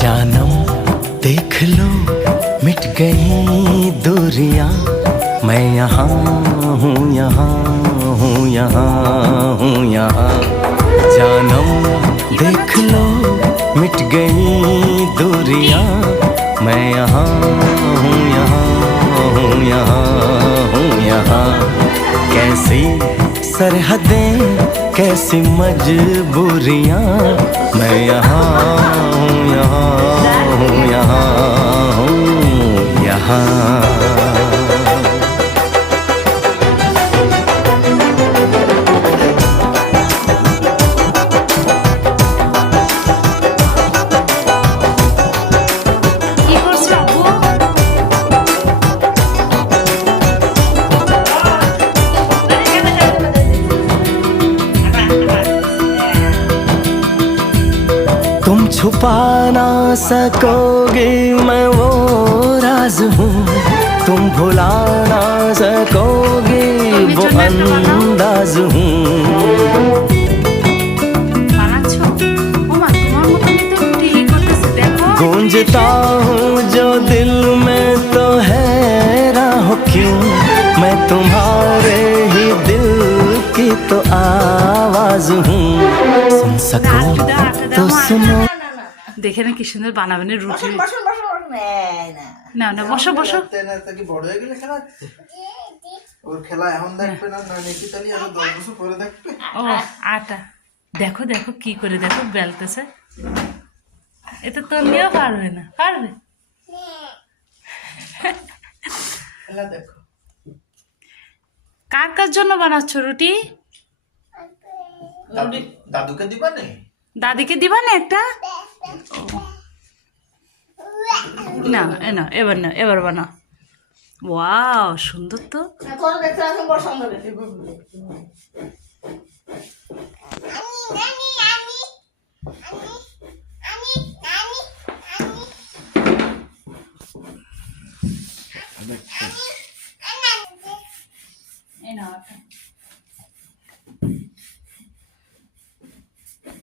जानम देख लो मिट गई दूरियां, मैं यहाँ हूँ यहाँ हूँ यहाँ हूँ यहाँ। जानम देख लो मिट गई दूरियां, मैं यहाँ हूँ यहाँ हूँ यहाँ हूँ यहाँ। कैसी सरहदें कैसी मजबूरियां, मैं यहाँ हूँ यहाँ हूँ यहाँ हूँ यहाँ। तुम छुपा ना सकोगे मैं वो राज हूँ, तुम भुला ना सकोगे वो अंदाज हूँ। गूंजता हूँ जो दिल में तो हैरान हो क्यों, मैं तुम्हारे ही दिल की तो आवाज हूँ। सुन सको तो सुनो। দেখে না কি সুন্দর বানাবেন রুটি। না না বসো বসো। বড় হয়ে গেলে খেলা হচ্ছে ওর খেলা এখন দেখবে না, নাকি তাহলে আরো 10 বছর পরে দেখবে। ও আটা দেখো দেখো কি করে দেখো বেলতেছে, এটা তো নিয়েও পারবে না, পারবে? খেলা দেখো। কার কার জন্য বানাচ্ছ রুটি? দাদুকে দিবা নে? দাদিকে দিবা না একটা? না না এবার না, এবার বানা। ওয়াও সুন্দর তো। এই নাও